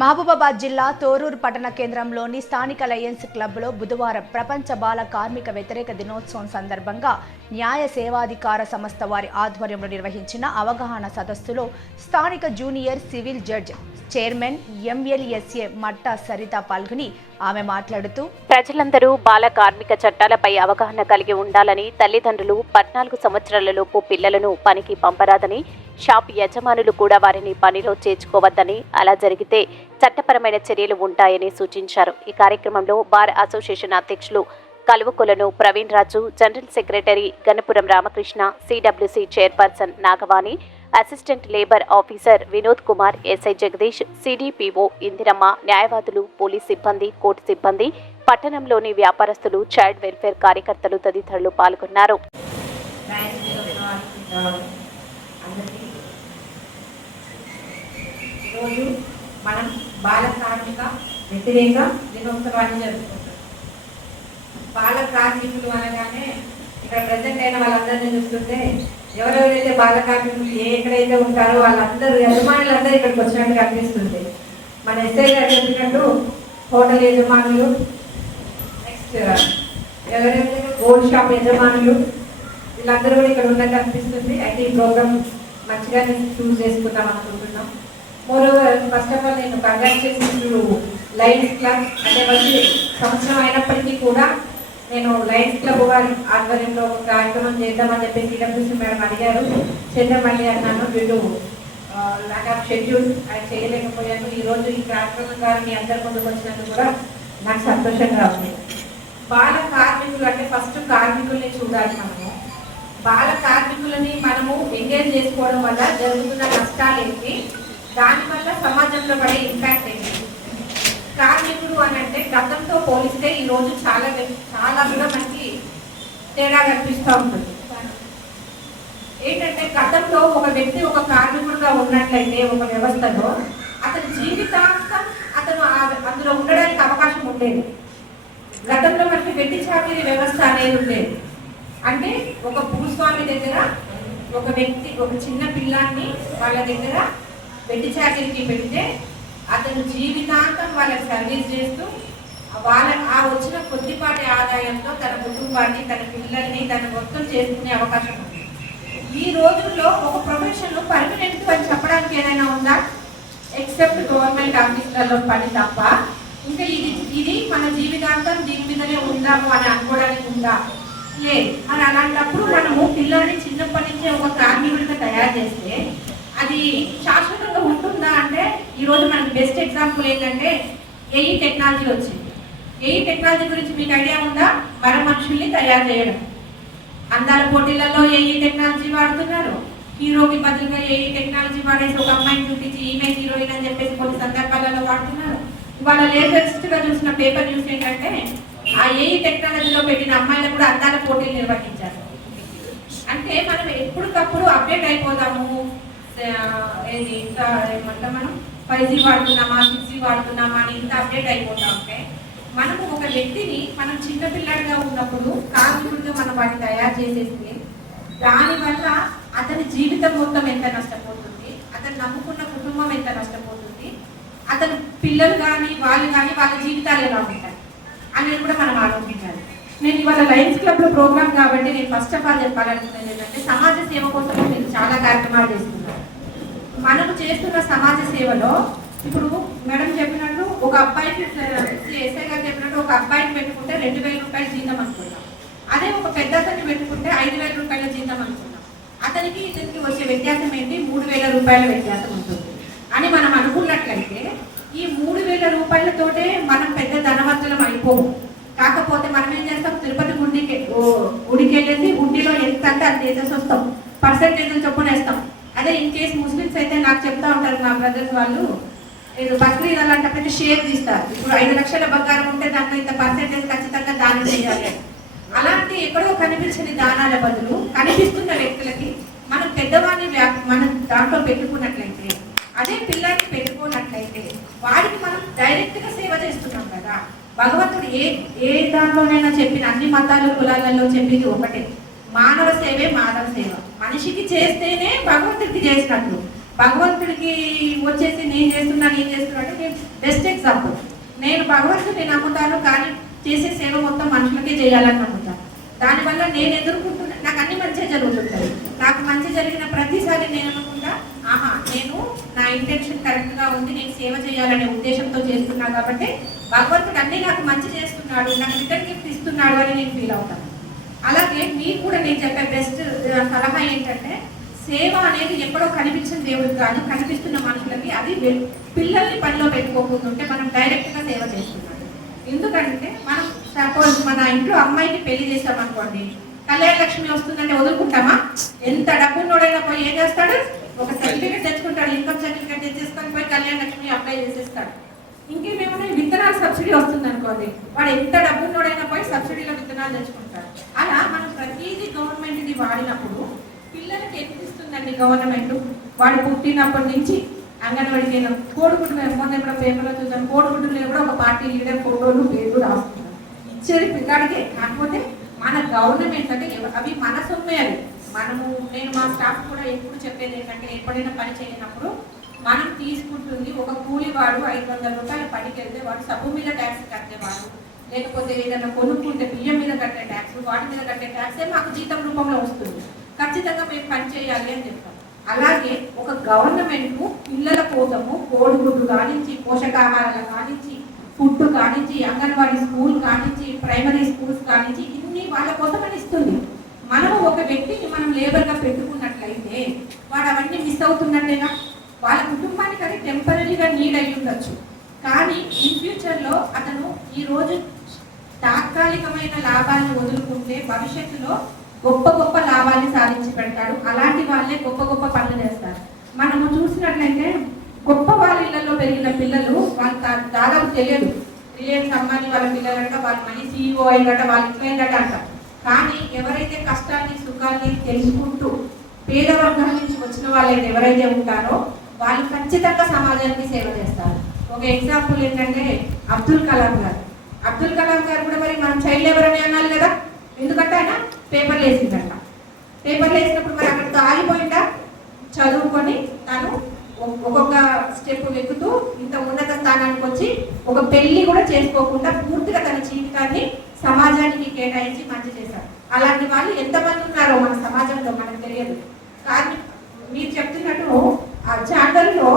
మహబూబాబాద్ జిల్లా తోరూరు పట్టణ కేంద్రంలోని స్థానిక లయన్స్ క్లబ్లో బుధవారం ప్రపంచ బాల కార్మిక వ్యతిరేక దినోత్సవం సందర్భంగా న్యాయ సేవాధికార సంస్థ వారి ఆధ్వర్యంలో నిర్వహించిన అవగాహన సదస్సులో స్థానిక జూనియర్ సివిల్ జడ్జ్ చైర్మన్ ఎంఎల్ఎస్ఏ మట్టా సరిత పాల్గొని ఆమె మాట్లాడుతూ ప్రజలందరూ బాల కార్మిక చట్టాలపై అవగాహన కలిగి ఉండాలని, తల్లిదండ్రులు 14 సంవత్సరాలలోపు పిల్లలను పనికి పంపరాదని, షాప్ యజమానులు కూడా వారిని పనిలో చేర్చుకోవద్దని, అలా జరిగితే చట్టపరమైన చర్యలు ఉంటాయని సూచించారు. ఈ కార్యక్రమంలో బార్ అసోసియేషన్ అధ్యక్షులు Kaluvakolanu Praveen Raju, general secretary Ganapuram Ramakrishna, CWC chairperson Nagavani, assistant labour officer Vinod Kumar, SI Jagadish, CDPO Indiramma, న్యాయవాదులు, పోలీస్ సిబ్బంది, కోర్టు సిబ్బంది, పట్టణంలోని వ్యాపారస్తులు, చైల్డ్ వెల్ఫేర్ కార్యకర్తలు తదితరులు పాల్గొన్నారు. ఈరోజు మనం బాల కార్మిక వ్యతిరేక దినోత్సవాన్ని జరుపుకుంటాం. బాల కార్మికులు అనగానే ఇక్కడ ప్రజెంట్ అయిన వాళ్ళందరినీ చూస్తుంటే ఎవరెవరైతే బాల కార్మికులు ఎక్కడైతే ఉంటారో వాళ్ళందరూ యజమానులందరూ ఇక్కడికి వచ్చినట్టు కనిపిస్తుంది. మన ఎస్ఐ గారు చెప్పినట్టు హోటల్ యజమానులు, నెక్స్ట్ ఎవరైతే గోల్డ్ షాప్ యజమానులు, వీళ్ళందరూ కూడా ఇక్కడ ఉన్నట్టు అనిపిస్తుంది. అయితే ఈ ప్రోగ్రామ్ మంచిగా చూస్ చేసుకుందాం అనుకుంటున్నాం. మోరోవర్ ఫస్ట్ ఆఫ్ ఆల్ నేను కండక్ట్ చేసిన లయన్స్ క్లబ్ అంటే వచ్చి సంవత్సరం అయినప్పటికీ కూడా నేను లయన్స్ క్లబ్ వారి ఆధ్వర్యంలో ఒక కార్యక్రమం చేద్దామని చెప్పి సిడబ్ల్యూసి మేడం అడిగారు. చేద్దామని అన్నాను. వీళ్ళు లాక్ ఆఫ్ షెడ్యూల్ అది చేయలేకపోయాను. ఈరోజు ఈ కార్యక్రమం ద్వారా మీ అందరి ముందుకు వచ్చినందుకు కూడా నాకు సంతోషంగా ఉంది. బాల కార్మికులు అంటే ఫస్ట్ కార్మికుల్ని చూడాలి. బాల కార్మికులని మనము ఎంగేజ్ చేసుకోవడం వల్ల జరుగుతున్న నష్టాలు ఏంటి, దానివల్ల సమాజంలో పడే ఇంపాక్ట్ ఏంటి. కార్మికుడు అని అంటే గతంతో పోలిస్తే ఈరోజు చాలా కూడా మనకి తేడా కనిపిస్తూ ఉంటుంది. ఏంటంటే గతంలో ఒక వ్యక్తి ఒక కార్మికుడుగా ఉన్నట్లయితే ఒక వ్యవస్థలో అతని జీవితాంతం అతను అందులో ఉండడానికి అవకాశం ఉండేది. గతంలో మనకి వెట్టి చాకిరీ వ్యవస్థ అనేది ఉండేది. అంటే ఒక భూస్వామి దగ్గర ఒక వ్యక్తి ఒక చిన్న పిల్లాన్ని వాళ్ళ దగ్గర వెట్టి చాకిరీకి పెడితే అతను జీవితాంతం వాళ్ళకి సర్వీస్ చేస్తూ ఆ వచ్చిన కొద్దిపాటి ఆదాయంతో తన కుటుంబాన్ని, తన పిల్లల్ని తను మొత్తం చేసుకునే అవకాశం ఉంది. ఈ రోజుల్లో ఒక ప్రొఫెషన్ పర్మనెంట్ అని చెప్పడానికి ఏదైనా ఉందా? ఎక్సెప్ట్ గవర్నమెంట్ ఆఫీసులలో పని తప్ప ఇంకా ఇది మన జీవితాంతం దీని మీదనే ఉందాము అని అనుకోవడానికి ఉందా? లేదు. మరి అలాంటప్పుడు మనము పిల్లల్ని చిన్నప్పటి నుంచే ఒక కార్మికుడిగా తయారు చేస్తే అది శాశ్వతంగా ఉంటుందా అంటే ఈరోజు మనకి బెస్ట్ ఎగ్జాంపుల్ ఏంటంటే ఏఈ టెక్నాలజీ వచ్చింది. ఏఈ టెక్నాలజీ గురించి మీకు ఐడియా ఉందా? మన మనుషుల్ని తయారు చేయడం. అందాల పోటీలలో ఏఈ టెక్నాలజీ వాడుతున్నారు. హీరోకి బదులుగా ఏఈ టెక్నాలజీ వాడేసి ఒక అమ్మాయిని చూపించి ఈమె హీరోయిన్ అని చెప్పేసి కొన్ని సందర్భాలలో వాడుతున్నారు. ఇవాళ లేటెస్ట్గా చూసిన పేపర్ న్యూస్ ఏంటంటే ఆ ఏఈ టెక్నాలజీలో పెట్టిన అమ్మాయిలు కూడా అందాల పోటీలు నిర్వహించారు. అంటే మనం ఎప్పటికప్పుడు అప్డేట్ అయిపోదాము. ఏది ఇంకా ఏమంటే మనం 5G వాడుతున్నామా, 6G వాడుతున్నామా అని ఇంత అప్డేట్ అయిపోతా ఉంటే మనము ఒక వ్యక్తిని మనం చిన్నపిల్లడిగా ఉన్నప్పుడు కార్మికుడిగా మనం వాటిని తయారు చేసేస్తే దానివల్ల అతని జీవితం మొత్తం ఎంత నష్టపోతుంది, అతను నమ్ముకున్న కుటుంబం ఎంత నష్టపోతుంది, అతని పిల్లలు కానీ వాళ్ళు కానీ వాళ్ళ జీవితాలు ఎలా ఉంటాయి అనేది కూడా మనం ఆలోచించాలి. నేను ఇవాళ లయన్స్ క్లబ్లో ప్రోగ్రామ్ కాబట్టి నేను ఫస్ట్ ఆఫ్ ఆల్ చెప్పాలనుకునేది ఏంటంటే సమాజ సేవ కోసం మీరు చాలా కార్యక్రమాలు చేస్తున్నారు. మనము చేస్తున్న సమాజ సేవలో ఇప్పుడు మేడం చెప్పినట్టు ఒక అబ్బాయికి ఎస్ఐ గారు చెప్పినట్టు ఒక అబ్బాయిని పెట్టుకుంటే 2,000 రూపాయల జీతం అనుకున్నాం. అదే ఒక పెద్ద అతన్ని పెట్టుకుంటే 5,000 రూపాయల జీతం అనుకున్నాం. అతనికి ఇతనికి వచ్చే వ్యత్యాసం ఏంటి? 3,000 రూపాయల వ్యత్యాసం ఉంటుంది అని మనం అనుకున్నట్లయితే ఈ 3,000 రూపాయలతోటే మనం పెద్ద ధనవంతులం అయిపోము. కాకపోతే మనం ఏం చేస్తాం? తిరుపతి గుడికి వెళ్ళేసి గుడ్డిలో ఎంత అంటే అది వేసేసి వస్తాం, పర్సెంటేజ్ చొప్పున వేస్తాం. అదే ఇన్ కేసు ముస్లిమ్స్ అయితే నాకు చెప్తా ఉంటారు నా బ్రదర్స్ వాళ్ళు, బక్రీద్ అలాంటప్పుడు షేర్ తీస్తారు. ఇప్పుడు 5 లక్షల బంగారం ఉంటే దాంట్లో ఇంత పర్సెంటేజ్ ఖచ్చితంగా దానం చేయాలి. అలాంటి ఎక్కడో కనిపించని దానాల బదులు కనిపిస్తున్న వ్యక్తులకి మనం పెద్దవాడిని మనం దాంట్లో పెట్టుకున్నట్లయితే, అదే పిల్లల్ని పెట్టుకున్నట్లయితే వాడికి మనం డైరెక్ట్గా సేవ చేస్తున్నాం కదా. భగవంతుడు ఏ దాంట్లోనైనా చెప్పిన అన్ని మతాలు కులాలలో చెప్పింది ఒకటే, మానవ సేవే మానవ సేవ. మనిషికి చేస్తేనే భగవంతుడికి చేసినట్లు. భగవంతుడికి వచ్చేసి నేను చేస్తున్నా అంటే నేను బెస్ట్ ఎగ్జాంపుల్. నేను భగవంతుడిని నమ్ముతాను, కానీ చేసే సేవ మొత్తం మనుషులకే చేయాలని నమ్ముతాను. దానివల్ల నేను ఎదుర్కొంటున్నా, నాకు అన్ని మంచిగా జరుగుతుంటాయి. నాకు మంచి జరిగిన ప్రతిసారి నేను అనుకుంటా, నేను నా ఇంటెన్షన్ కరెక్ట్గా ఉంది, నేను సేవ చేయాలనే ఉద్దేశంతో చేస్తున్నా కాబట్టి భగవంతుడు అన్నీ నాకు మంచి చేస్తున్నాడు, నాకు రిటర్న్ గిఫ్ట్ ఇస్తున్నాడు అని నేను ఫీల్ అవుతాను. అలాగే మీకు కూడా నేను చెప్పే బెస్ట్ సలహా ఏంటంటే, సేవ అనేది ఎక్కడో కనిపించిన దేవుడు కాదు, కనిపిస్తున్న మనుషులకి. అది పిల్లల్ని పనిలో పెట్టుకోకుండా మనం డైరెక్ట్గా సేవ చేస్తున్నాం. ఎందుకంటే మనం సపోజ్ మన ఇంట్లో అమ్మాయికి పెళ్లి చేస్తామనుకోండి, కళ్యాణ లక్ష్మి వస్తుందంటే వదులుకుంటామా? ఎంత డబ్బున్నోడైనా పోయి ఏం చేస్తాడు? ఒక సర్టిఫికేట్ తెచ్చుకుంటాడు, ఇన్కమ్ సర్టిఫికేట్ తెచ్చేసుకొని పోయి కళ్యాణ లక్ష్మి అప్లై చేసేస్తాడు. ఇంకేమేమో విత్తనాలు సబ్సిడీ వస్తుంది అనుకోండి, వాడు ఎంత డబ్బున్నోడైనా పోయి సబ్సిడీలో విత్తనాలు తెచ్చుకుంటాడు. అలా మనం ప్రతిదీ గవర్నమెంట్ది వాడినప్పుడు పిల్లలకి ఎక్కిస్తుందండి గవర్నమెంట్. వాడు పుట్టినప్పటి నుంచి అంగన్వాడికి కోడిగుడ్డు, మొన్న ఎప్పుడో పేపర్లో చూద్దాం, కోడిగుడ్డులో కూడా ఒక పార్టీ లీడర్ ఫోటోలు పేర్లు రాస్తున్నారు. ఇచ్చేది పిల్లాడికే. కాకపోతే మన గవర్నమెంట్ అంటే అవి మన సొమ్మే. అవి నేను మా స్టాఫ్ కూడా ఎప్పుడు చెప్పేది ఏంటంటే, ఎప్పుడైనా పని చేయనప్పుడు మనం తీసుకుంటుంది ఒక కూలివాడు 500 రూపాయలు పనికి వెళ్తే వాడు సబ్బు మీద ట్యాక్స్ కట్టేవాడు, లేకపోతే ఏదైనా కొనుక్కుంటే బియ్యం మీద కట్టే ట్యాక్స్, వాటి మీద కట్టే ట్యాక్సే మాకు జీతం రూపంలో వస్తుంది. ఖచ్చితంగా మేము పని చేయాలి అని చెప్తాం. అలాగే ఒక గవర్నమెంట్ పిల్లల కోసము కోడిగుడ్డు కానించి, పోషకాహారాలు కానించి, ఫుడ్ కానించి, అంగన్వాడీ స్కూల్ కానించి, ప్రైమరీ స్కూల్స్ కానించి ఇన్ని వాళ్ళ కోసం అని ఇస్తుంది. మనము ఒక వ్యక్తిని మనం లేబర్గా పెట్టుకున్నట్లయితే వాడు అవన్నీ మిస్ అవుతున్నట్టేనా? వాళ్ళ కుటుంబానికి అది టెంపరీగా నీడ్ అయి ఉండొచ్చు, కానీ ఇన్ ఫ్యూచర్లో అతను ఈరోజు తాత్కాలికమైన లాభాలను వదులుకుంటే భవిష్యత్తులో గొప్ప గొప్ప లాభాన్ని సాధించి పెడతాడు. అలాంటి వాళ్ళే గొప్ప గొప్ప పనులు చేస్తారు. మనము చూసినట్లయితే గొప్ప వాళ్ళ ఇళ్లలో పెరిగిన పిల్లలు వాళ్ళ దాదాపు తెలియదు, రిలయన్స్ అంబానీ వాళ్ళ పిల్లలంట, వాళ్ళ మనీ CEO అయిందట, వాళ్ళ ఇంట్లో అయిందట అంట. కానీ ఎవరైతే కష్టాన్ని సుఖాన్ని తెలుసుకుంటూ పేద వర్గాల నుంచి వచ్చిన వాళ్ళైతే ఎవరైతే ఉంటారో వాళ్ళు ఖచ్చితంగా సమాజానికి సేవ చేస్తారు. ఒక ఎగ్జాంపుల్ ఏంటంటే అబ్దుల్ కలాం గారు కూడా మరి మనం చైల్డ్ లేబర్ అని అన్నారు కదా. ఎందుకంటే ఆయన పేపర్లు వేసిందంట. పేపర్లు వేసినప్పుడు మరి అక్కడితో ఆగిపోయిందా? చదువుకొని తను ఒక్కొక్క స్టెప్ ఎక్కుతూ ఇంత ఉన్నత స్థానానికి వచ్చి ఒక పెళ్లి కూడా చేసుకోకుండా పూర్తిగా తన జీవితాన్ని సమాజానికి కేటాయించి మంచి చేశారు. అలాంటి వాళ్ళు ఎంతమంది ఉన్నారో మన సమాజంలో మనకు తెలియదు. కానీ మీరు చెప్తున్నట్టు ఆ ఛానల్లో